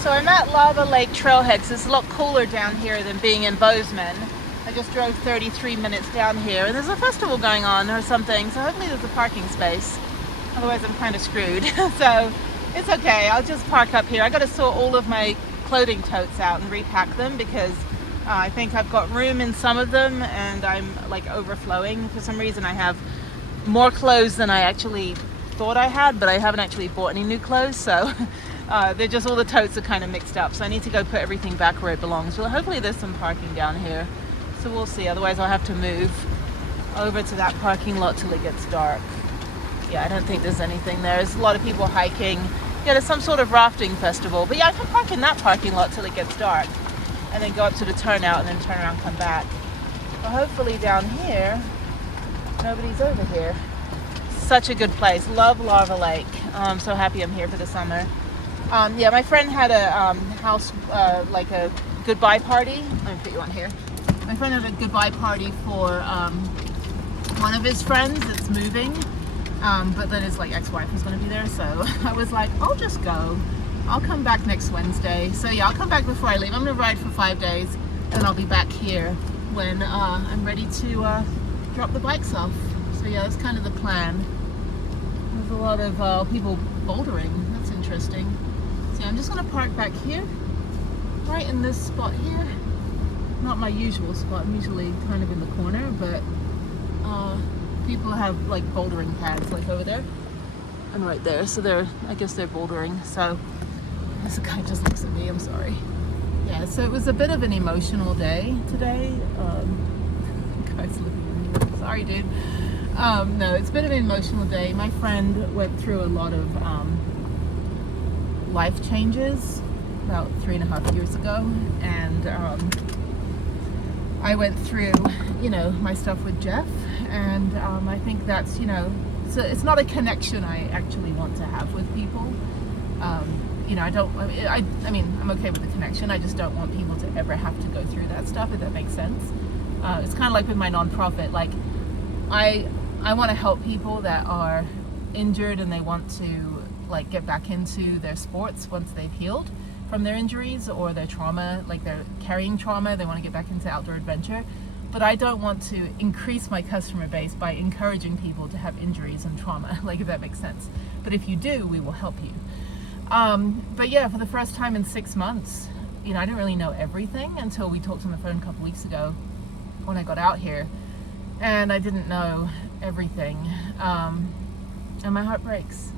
So I'm at Lava Lake Trailhead. It's a lot cooler down here than being in Bozeman. I just drove 33 minutes down here, and there's a festival going on or something, so hopefully there's a parking space. Otherwise I'm kind of screwed. So it's okay, I'll just park up here. I got to sort all of my clothing totes out and repack them because I think I've got room in some of them and I'm like overflowing. For some reason I have more clothes than I actually thought I had, but I haven't actually bought any new clothes, so they're just, all the totes are kind of mixed up, so I need to go put everything back where it belongs. Well, hopefully there's some parking down here, so we'll see. Otherwise I'll have to move over to that parking lot till it gets dark. Yeah, I don't think there's anything there. There's a lot of people hiking. Yeah, there's some sort of rafting festival, but yeah, I can park in that parking lot till it gets dark and then go up to the turnout and then turn around and come back. But hopefully down here nobody's over here. Such a good place. Love Lava Lake. I'm so happy I'm here for the summer. Yeah, my friend had a house, like a goodbye party. Let me put you on here. My friend had a goodbye party for one of his friends that's moving, but then his like ex-wife was going to be there, so I was like, I'll just go. I'll come back next Wednesday. So yeah, I'll come back before I leave. I'm going to ride for 5 days, and I'll be back here when I'm ready to drop the bikes off. So yeah, that's kind of the plan. There's a lot of people bouldering. That's interesting. So I'm just going to park back here, right in this spot here. Not my usual spot. I'm usually kind of in the corner, but people have like bouldering pads like over there and right there. So I guess they're bouldering. So this guy just looks at me. I'm sorry. Yeah. So it was a bit of an emotional day today. Guy's looking at me. Sorry, dude. No, it's been an emotional day. My friend went through a lot of life changes about 3.5 years ago, and I went through, my stuff with Jeff, and I think that's, it's not a connection I actually want to have with people. I mean, I'm okay with the connection. I just don't want people to ever have to go through that stuff, if that makes sense. It's kind of like with my nonprofit. Like, I want to help people that are injured and they want to like get back into their sports once they've healed from their injuries or their trauma, like they're carrying trauma, they want to get back into outdoor adventure. But I don't want to increase my customer base by encouraging people to have injuries and trauma, like, if that makes sense. But if you do, we will help you. But yeah, for the first time in 6 months, I didn't really know everything until we talked on the phone a couple weeks ago when I got out here, and I didn't know everything, and my heart breaks.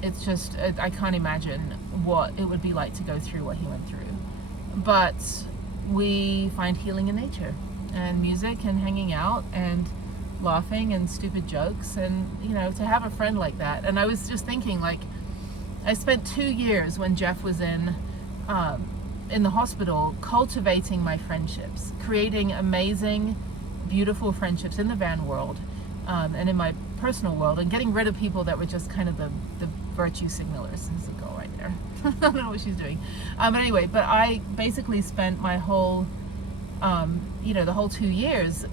It's just, I can't imagine what it would be like to go through what he went through. But we find healing in nature and music and hanging out and laughing and stupid jokes, and to have a friend like that. And I was just thinking, like, I spent 2 years when Jeff was in the hospital cultivating my friendships, creating amazing, beautiful friendships in the van world, and in my personal world, and getting rid of people that were just kind of the virtue signalers. There's a girl right there. I don't know what she's doing. But anyway, I basically spent my whole, the whole 2 years,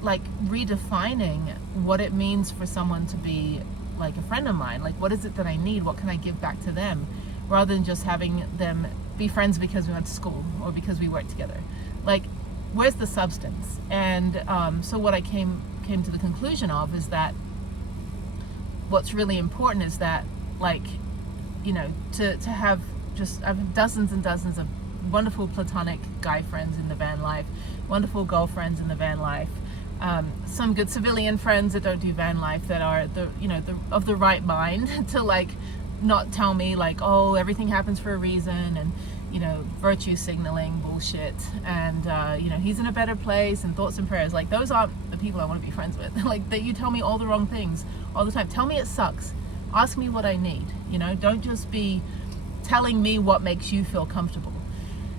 like, redefining what it means for someone to be like a friend of mine. Like, what is it that I need? What can I give back to them? Rather than just having them be friends because we went to school or because we worked together. Like, where's the substance? And so what I came to the conclusion of is that what's really important is that, like, to have just, I have dozens and dozens of wonderful platonic guy friends in the van life, wonderful girlfriends in the van life, some good civilian friends that don't do van life, that are of the right mind to, like, not tell me like, oh, everything happens for a reason, and virtue signaling bullshit, and he's in a better place, and thoughts and prayers. Like, those aren't the people I want to be friends with. Like, that you tell me all the wrong things all the time. Tell me it sucks. Ask me what I need. Don't just be telling me what makes you feel comfortable.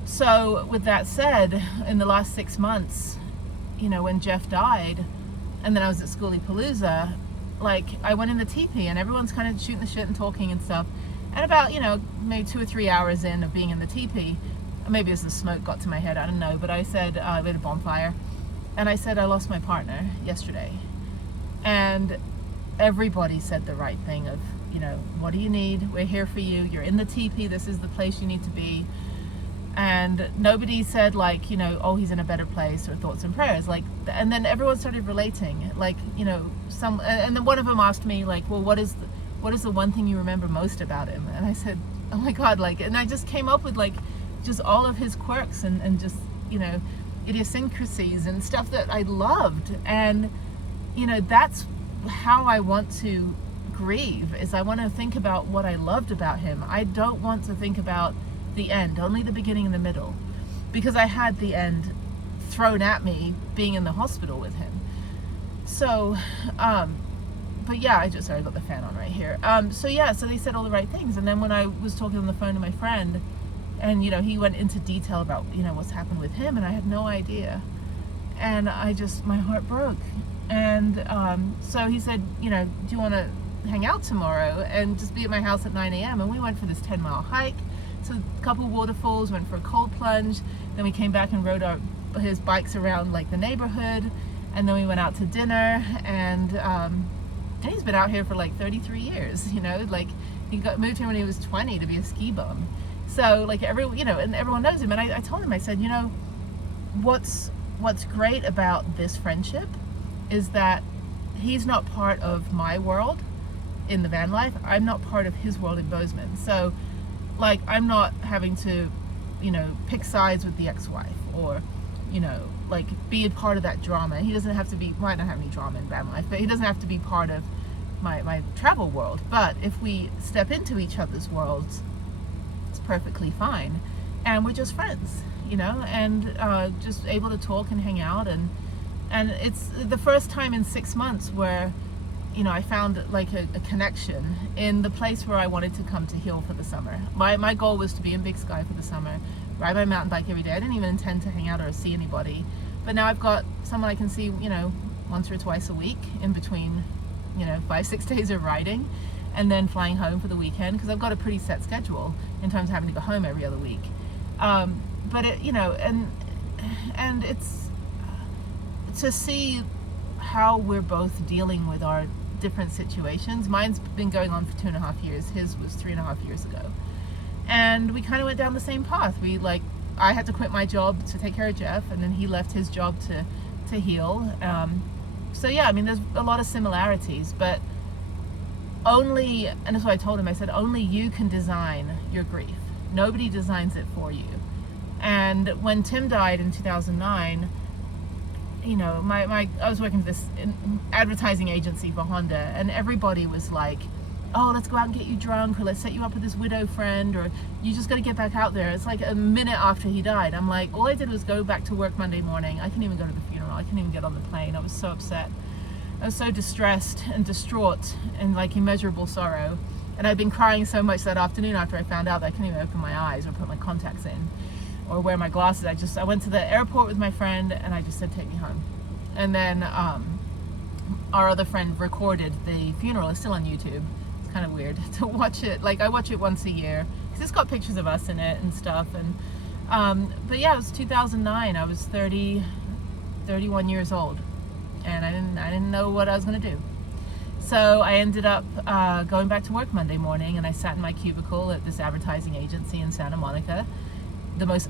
So with that said, in the last 6 months, when Jeff died, and then I was at Schoolie-Palooza, like, I went in the teepee and everyone's kind of shooting the shit and talking and stuff. And about, maybe 2 or 3 hours in of being in the teepee, maybe as the smoke got to my head, I don't know, but I said, we had a bonfire, and I said, I lost my partner yesterday. And everybody said the right thing of, you know, what do you need? We're here for you. You're in the teepee. This is the place you need to be. And nobody said like, you know, oh, he's in a better place, or thoughts and prayers. Like, and then everyone started relating. Like, you know, and then one of them asked me like, well, what is the one thing you remember most about him? And I said, oh my God, like, and I just came up with like, just all of his quirks and just, you know, idiosyncrasies and stuff that I loved. And, you know, that's how I want to grieve, is I want to think about what I loved about him. I don't want to think about the end, only the beginning and the middle, because I had the end thrown at me being in the hospital with him. So, but yeah, sorry, I got the fan on right here. So yeah, so they said all the right things. And then when I was talking on the phone to my friend, and, you know, he went into detail about, you know, what's happened with him, and I had no idea. And my heart broke. And so he said, you know, do you want to hang out tomorrow and just be at my house at 9 a.m.? And we went for this 10-mile hike, to a couple waterfalls, went for a cold plunge. Then we came back and rode his bikes around like the neighborhood. And then we went out to dinner. And he's been out here for like 33 years, you know, like he moved here when he was 20 to be a ski bum. So like you know, and everyone knows him. And I told him, I said, you know, what's great about this friendship is that he's not part of my world in the van life. I'm not part of his world in Bozeman. So like, I'm not having to, you know, pick sides with the ex-wife, or, you know, like be a part of that drama. He doesn't have to be, might not have any drama in van life, but he doesn't have to be part of my travel world. But if we step into each other's worlds, it's perfectly fine. And we're just friends, you know, and just able to talk and hang out. And it's the first time in 6 months where, you know, I found like a connection in the place where I wanted to come to heal for the summer. My goal was to be in Big Sky for the summer, ride my mountain bike every day. I didn't even intend to hang out or see anybody. But now I've got someone I can see, you know, once or twice a week in between, you know, 5-6 days of riding, and then flying home for the weekend, because I've got a pretty set schedule in terms of having to go home every other week. But it, you know, and it's to see how we're both dealing with our different situations. Mine's been going on for 2.5 years. His was 3.5 years ago. And we kind of went down the same path. I had to quit my job to take care of Jeff, and then he left his job to heal. So yeah, I mean, there's a lot of similarities, but only, and that's what I told him, I said, only you can design your grief. Nobody designs it for you. And when Tim died in 2009, you know, I was working for this advertising agency for Honda, and everybody was like, oh, let's go out and get you drunk, or let's set you up with this widow friend, or you just got to get back out there. It's like a minute after he died. I'm like, all I did was go back to work Monday morning. I couldn't even go to the funeral. I couldn't even get on the plane. I was so upset. I was so distressed and distraught and like immeasurable sorrow. And I'd been crying so much that afternoon after I found out that I couldn't even open my eyes or put my contacts in or wear my glasses. I went to the airport with my friend, and I just said, take me home. And then our other friend recorded the funeral. It's still on YouTube. It's kind of weird to watch it. Like, I watch it once a year because it's got pictures of us in it and stuff. And but yeah, it was 2009. I was 31 years old, and I didn't know what I was going to do. So I ended up going back to work Monday morning, and I sat in my cubicle at this advertising agency in Santa Monica, the most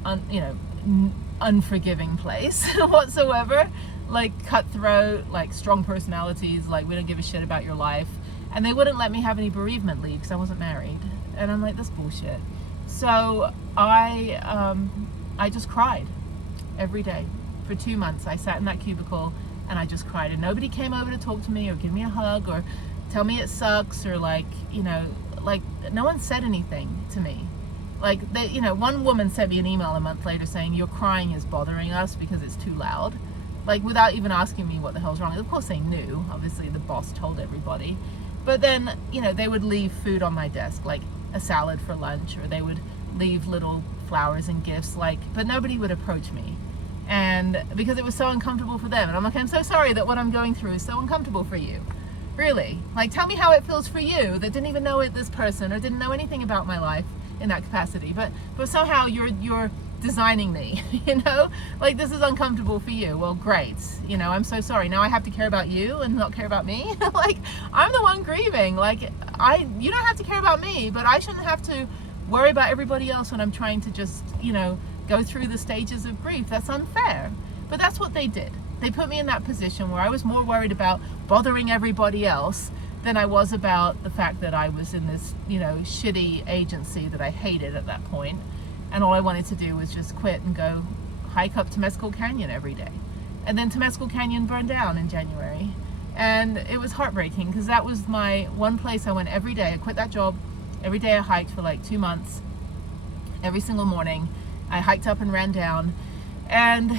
unforgiving place whatsoever. Like, cutthroat, like strong personalities, like we don't give a shit about your life. And they wouldn't let me have any bereavement leave because I wasn't married. And I'm like, that's bullshit. So I just cried every day for 2 months. I sat in that cubicle and I just cried, and nobody came over to talk to me or give me a hug or tell me it sucks, or like, you know, like no one said anything to me. Like, they, you know, one woman sent me an email a month later saying, your crying is bothering us because it's too loud. Like, without even asking me what the hell's wrong. Of course they knew, obviously the boss told everybody. But then, you know, they would leave food on my desk, like a salad for lunch, or they would leave little flowers and gifts, like, but nobody would approach me. And because it was so uncomfortable for them. And I'm like, I'm so sorry that what I'm going through is so uncomfortable for you. Really? Like, tell me how it feels for you that didn't even know this person or didn't know anything about my life in that capacity. But somehow you're designing me, you know, like this is uncomfortable for you. Well, great, you know, I'm so sorry. Now I have to care about you and not care about me. Like, I'm the one grieving. Like, you don't have to care about me, but I shouldn't have to worry about everybody else when I'm trying to just, you know, go through the stages of grief. That's unfair. But that's what they did. They put me in that position where I was more worried about bothering everybody else than I was about the fact that I was in this, you know, shitty agency that I hated at that point. And all I wanted to do was just quit and go hike up Temescal Canyon every day. And then Temescal Canyon burned down in January. And it was heartbreaking because that was my one place I went every day. I quit that job. Every day I hiked for like 2 months. Every single morning I hiked up and ran down. And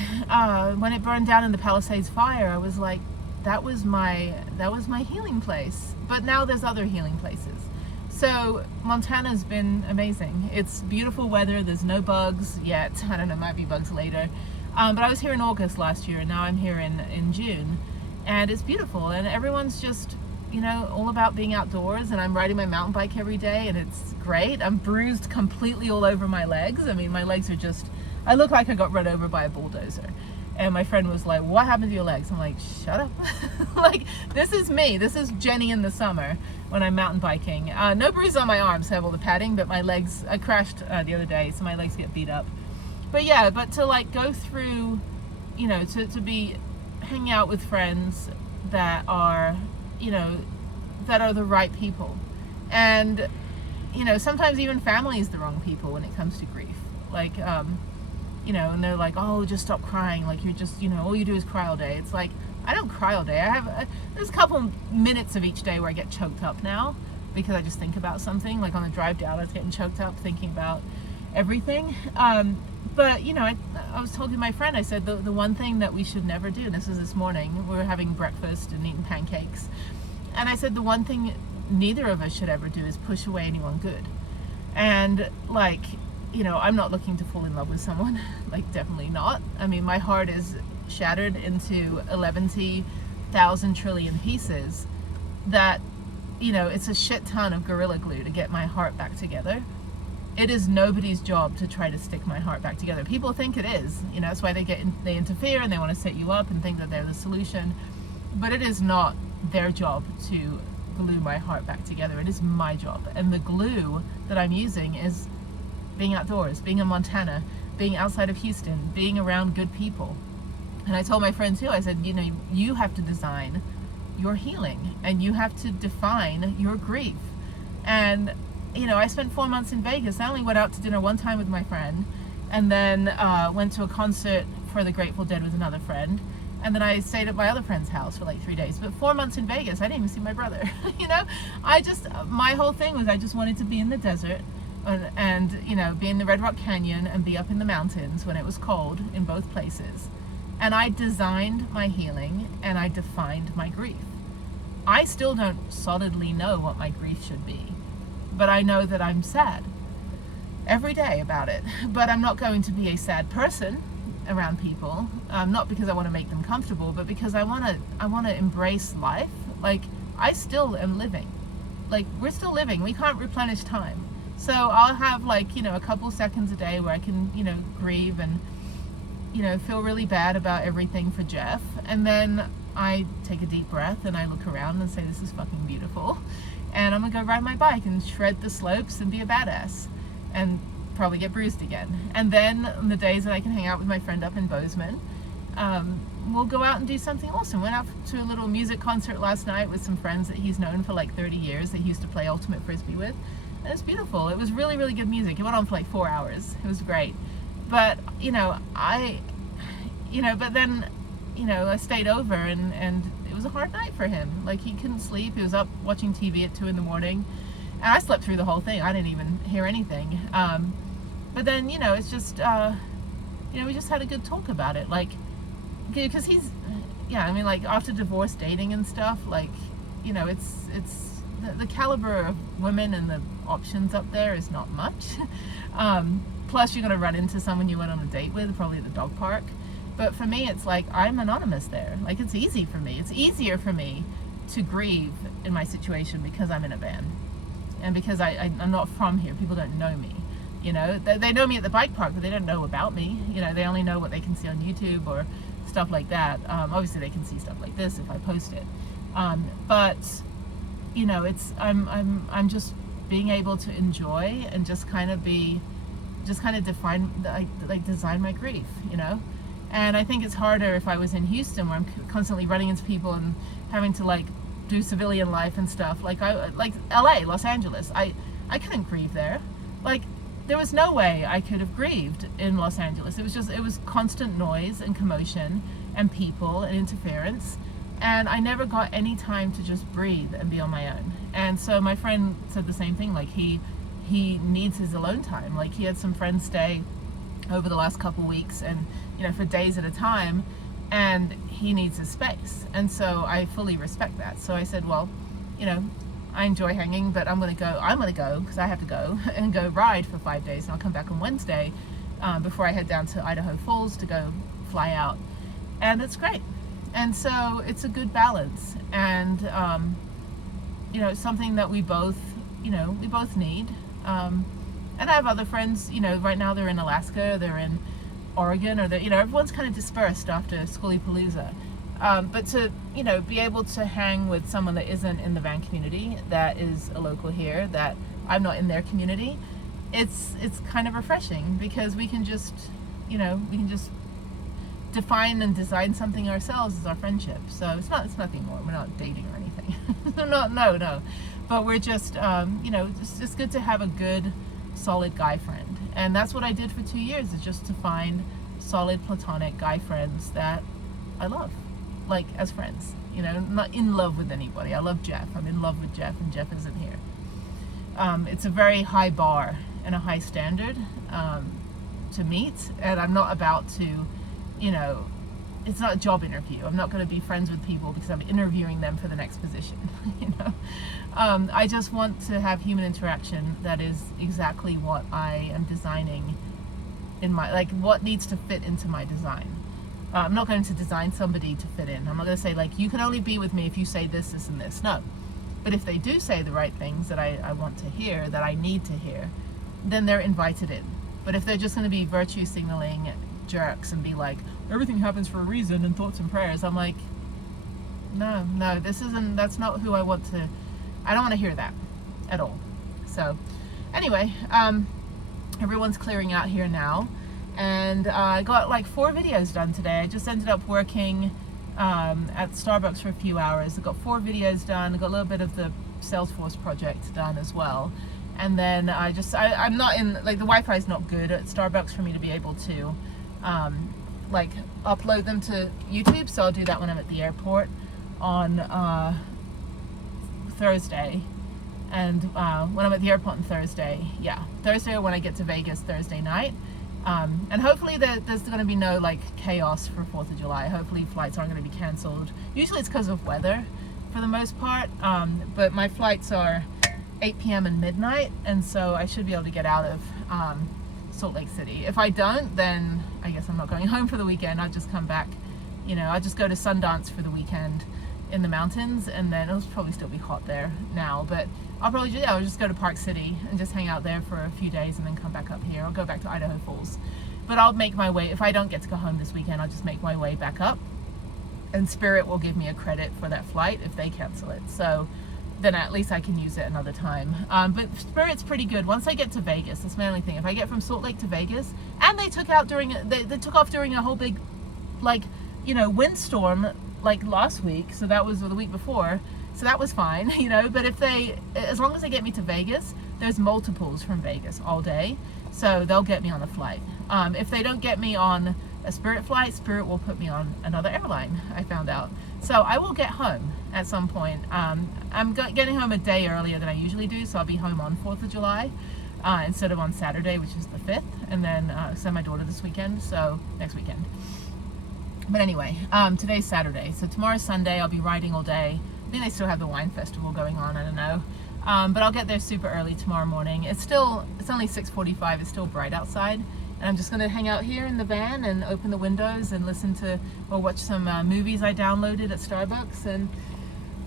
when it burned down in the Palisades fire, I was like, that was my healing place. But now there's other healing places. So Montana's been amazing. It's beautiful weather. There's no bugs yet. I don't know, might be bugs later. But I was here in August last year, and now I'm here in June. And it's beautiful. And everyone's just, you know, all about being outdoors. And I'm riding my mountain bike every day, and it's great. I'm bruised completely all over my legs. I mean, my legs are just, I look like I got run over by a bulldozer. And my friend was like, what happened to your legs? I'm like, shut up. Like, this is me. This is Jenny in the summer when I'm mountain biking. No bruise on my arms, I have all the padding, but my legs, I crashed the other day, so my legs get beat up. But yeah, but to like go through, you know, to be hanging out with friends that are, you know, that are the right people. And, you know, sometimes even family is the wrong people when it comes to grief. Like, you know, and they're like, oh, just stop crying. Like, you're just, you know, all you do is cry all day. It's like, I don't cry all day. I have, there's a couple minutes of each day where I get choked up now because I just think about something. Like on the drive down, I was getting choked up thinking about everything. But, you know, I was talking to my friend, I said, the one thing that we should never do, and this is this morning, we were having breakfast and eating pancakes. And I said, the one thing neither of us should ever do is push away anyone good. And like, you know, I'm not looking to fall in love with someone, like definitely not. I mean, my heart is shattered into 11,000 trillion pieces that, you know, it's a shit ton of Gorilla Glue to get my heart back together. It is nobody's job to try to stick my heart back together. People think it is, you know, that's why they interfere and they want to set you up and think that they're the solution. But it is not their job to glue my heart back together. It is my job. And the glue that I'm using is being outdoors, being in Montana, being outside of Houston, being around good people. And I told my friend too, I said, you know, you have to design your healing and you have to define your grief. And, you know, I spent 4 months in Vegas. I only went out to dinner one time with my friend and then went to a concert for the Grateful Dead with another friend. And then I stayed at my other friend's house for like 3 days. But 4 months in Vegas, I didn't even see my brother. You know, my whole thing was I just wanted to be in the desert and, you know, be in the Red Rock Canyon and be up in the mountains when it was cold in both places. And I designed my healing and I defined my grief. I still don't solidly know what my grief should be, but I know that I'm sad every day about it. But I'm not going to be a sad person around people, not because I want to make them comfortable, but because I want to embrace life. Like, I still am living. Like, we're still living. We can't replenish time. So I'll have, like, you know, a couple seconds a day where I can, you know, grieve and, you know, feel really bad about everything for Jeff. And then I take a deep breath and I look around and say, this is fucking beautiful. And I'm gonna go ride my bike and shred the slopes and be a badass and probably get bruised again. And then on the days that I can hang out with my friend up in Bozeman, we'll go out and do something awesome. Went out to a little music concert last night with some friends that he's known for like 30 years that he used to play Ultimate Frisbee with. It was beautiful. It was really, really good music. It went on for like 4 hours. It was great. But, you know, but then, you know, I stayed over and it was a hard night for him. Like, he couldn't sleep. He was up watching TV at 2 in the morning. And I slept through the whole thing. I didn't even hear anything. But then, you know, it's just, you know, we just had a good talk about it. Like, because he's, yeah, I mean, like, after divorce dating and stuff, like, you know, it's the caliber of women and the options up there is not much. Plus, you're going to run into someone you went on a date with, probably at the dog park. But for me, it's like, I'm anonymous there. Like, it's easy for me. It's easier for me to grieve in my situation because I'm in a van. And because I'm not from here. People don't know me. You know, they know me at the bike park, but they don't know about me. You know, they only know what they can see on YouTube or stuff like that. Obviously they can see stuff like this if I post it. But you know, I'm just being able to enjoy and just kind of define, like design my grief, you know. And I think it's harder if I was in Houston, where I'm constantly running into people and having to like do civilian life and stuff. Like LA, Los Angeles, I couldn't grieve there. Like, there was no way I could have grieved in Los Angeles. It was constant noise and commotion and people and interference, and I never got any time to just breathe and be on my own. And so my friend said the same thing, like he needs his alone time. Like, he had some friends stay over the last couple weeks, and you know, for days at a time, and he needs his space. And so I fully respect that. So I said, well, you know, I enjoy hanging, but I'm gonna go because I have to go and go ride for 5 days, and I'll come back on Wednesday before I head down to Idaho Falls to go fly out. And it's great. And so it's a good balance, and you know, it's something that we both need. And I have other friends, you know, right now they're in Alaska, they're in Oregon, or you know, everyone's kind of dispersed after Schoolypalooza. But to, you know, be able to hang with someone that isn't in the van community, that is a local here, that I'm not in their community, it's kind of refreshing, because we can just, you know, define and design something ourselves as our friendship. So it's nothing more. We're not dating or anything. No. But we're just, you know, just good to have a good, solid guy friend. And that's what I did for 2 years, is just to find solid platonic guy friends that I love, like as friends. You know, not in love with anybody. I love Jeff. I'm in love with Jeff, and Jeff isn't here. It's a very high bar and a high standard to meet, and I'm not about to, you know, it's not a job interview. I'm not going to be friends with people because I'm interviewing them for the next position. You know, I just want to have human interaction that is exactly what I am designing in my, like, what needs to fit into my design. I'm not going to design somebody to fit in. I'm not going to say, like, you can only be with me if you say this, this, and this. No. But if they do say the right things that I want to hear, that I need to hear, then they're invited in. But if they're just going to be virtue signaling jerks and be like, everything happens for a reason and thoughts and prayers, I'm like, no, that's not who I want to, I don't want to hear that at all. So anyway, everyone's clearing out here now, and I got like 4 videos done today. I just ended up working at Starbucks for a few hours. I got 4 videos done. I got a little bit of the Salesforce project done as well. And then I'm not in, like, the Wi-Fi is not good at Starbucks for me to be able to like upload them to YouTube, so I'll do that when I'm at the airport on Thursday. And when I'm at the airport on Thursday, Thursday, or when I get to Vegas Thursday night. And hopefully there's going to be no like chaos for 4th of July. Hopefully flights aren't going to be cancelled. Usually it's because of weather for the most part, but my flights are 8 p.m. and midnight, and so I should be able to get out of Salt Lake City. If I don't, then I guess I'm not going home for the weekend. I'll just come back, you know, I'll just go to Sundance for the weekend in the mountains, and then it'll probably still be hot there now, but I'll just go to Park City and just hang out there for a few days and then come back up here. I'll go back to Idaho Falls. But I'll make my way, if I don't get to go home this weekend, I'll just make my way back up, and Spirit will give me a credit for that flight if they cancel it. So then at least I can use it another time. But Spirit's pretty good. Once I get to Vegas, that's my only thing. If I get from Salt Lake to Vegas, and they took off during a whole big, like, you know, windstorm like last week, so that was the week before, so that was fine, you know. But as long as they get me to Vegas, there's multiples from Vegas all day, so they'll get me on a flight. If they don't get me on a Spirit flight, Spirit will put me on another airline, I found out. So I will get home at some point. I'm getting home a day earlier than I usually do, so I'll be home on 4th of July instead of on Saturday, which is the 5th, and then send my daughter this weekend, so next weekend. But anyway, today's Saturday, so tomorrow's Sunday. I'll be riding all day. I think they still have the wine festival going on, I don't know. But I'll get there super early tomorrow morning. It's only 6:45, it's still bright outside. And I'm just gonna hang out here in the van and open the windows and listen to or watch some movies I downloaded at Starbucks, and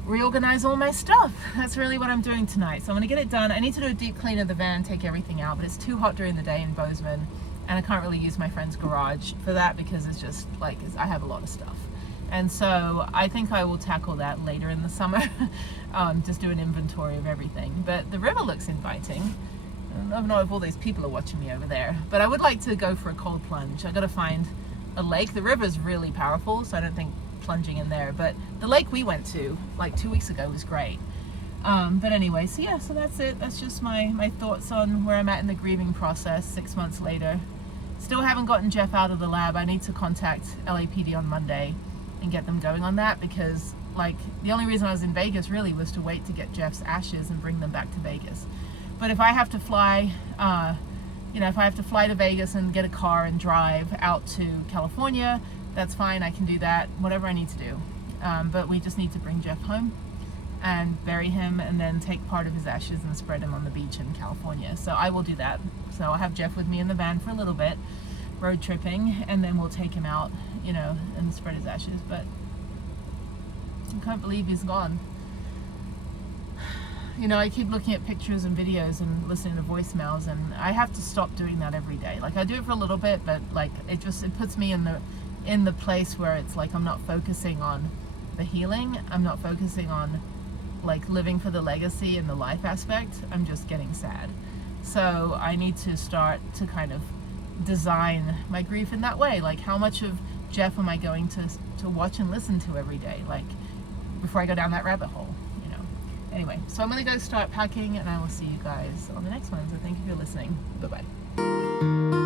reorganize all my stuff. That's really what I'm doing tonight. So I'm gonna get it done. I need to do a deep clean of the van, take everything out, but it's too hot during the day in Bozeman, and I can't really use my friend's garage for that because it's just like, I have a lot of stuff. And so I think I will tackle that later in the summer. Just do an inventory of everything. But the river looks inviting. I don't know if all these people are watching me over there, but I would like to go for a cold plunge. I gotta find a lake. The river's really powerful, so I don't think plunging in there, but the lake we went to like 2 weeks ago was great. But anyway, so yeah, so that's it. That's just my thoughts on where I'm at in the grieving process 6 months later. Still haven't gotten Jeff out of the lab. I need to contact LAPD on Monday and get them going on that, because like the only reason I was in Vegas really was to wait to get Jeff's ashes and bring them back to Vegas. But if I have to fly, if I have to fly to Vegas and get a car and drive out to California, that's fine. I can do that, whatever I need to do. But we just need to bring Jeff home and bury him, and then take part of his ashes and spread him on the beach in California. So I will do that. So I'll have Jeff with me in the van for a little bit, road tripping, and then we'll take him out, and spread his ashes. But I can't believe he's gone. I keep looking at pictures and videos and listening to voicemails, and I have to stop doing that every day. Like, I do it for a little bit, but like it puts me in the place where it's like I'm not focusing on the healing. I'm not focusing on like living for the legacy and the life aspect. I'm just getting sad. So I need to start to kind of design my grief in that way. Like, how much of Jeff am I going to watch and listen to every day? Like, before I go down that rabbit hole. Anyway, so I'm going to go start packing, and I will see you guys on the next one. So thank you for listening. Bye-bye.